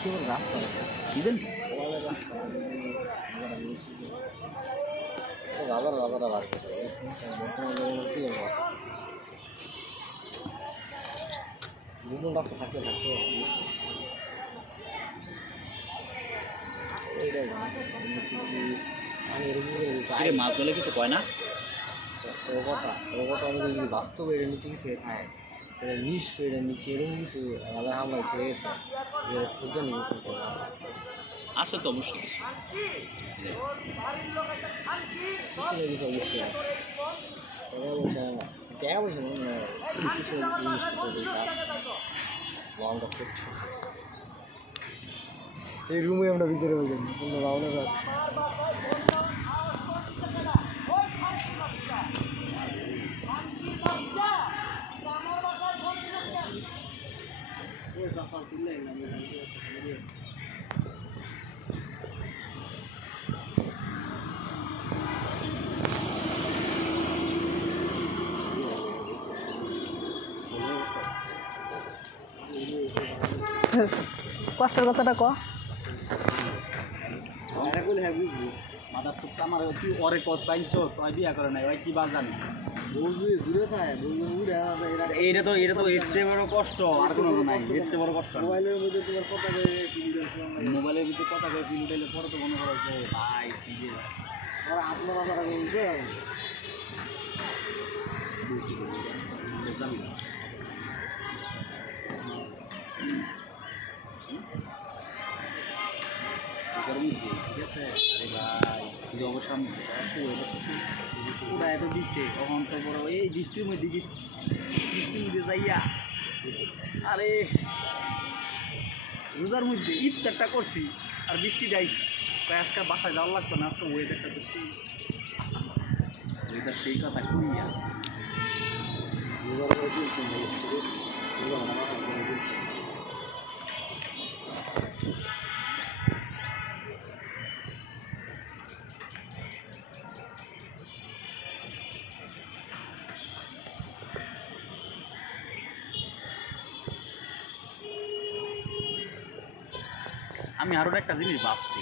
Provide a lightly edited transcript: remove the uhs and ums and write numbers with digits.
রাস্তা আছে ইভেন রাজারা রাজারা বার করছে বিভিন্ন রাস্তা থাকতে থাকতো আমি এরকম করে মাছ ধরলে কিছু কয় না ও কথা আমি যদি বাস্তবে এর নিচে কিছু খায় তাহলে নিশ্চয়ই এর নিচে এরকম কিছু রাজা হামলায় ছেড়ে গেছে এর খুঁজে নিবে কিন্তু আছে তো অবশ্যই কিছু কিছু অবশ্যই আছে দেখা বলছে না কিছু লঙ্কা করছে এই রুমে আমরা ভিতরে হয়ে যাই অন্য রাউন্ডের কষ্টের কথাটা ক মাথার তো আমার কি ওরে কস পাইছো তুই বিয়া করে নাই ওই কি বাল জানি এটা তো এর চেয়ে বড় কষ্ট আর কোনো নাই এর চেয়ে বড় কষ্ট মোবাইলের মধ্যে তোমার কথা মোবাইলের ভিতরে কথা কয়ে ফিল উঠাইলে পরে তো মনে করো যে ভাই কি যে ওরা আপনারা তারা বলছে জানি ঠিক আছে আরে ভাই অবসান পুরা এত দিছে তখন তো বড় এই বৃষ্টির মধ্যে গেছি বৃষ্টির মধ্যে যাইয়া আরে রোজার মধ্যে ইফতারটা করছি আর বৃষ্টি যাইছি তাই আজকে বাসায় যাওয়ার লাগতো না আজকে ওয়েদারটা করছি ওয়েদার সেই কথা কইয়া আমি আরও একটা জিনিস ভাবছি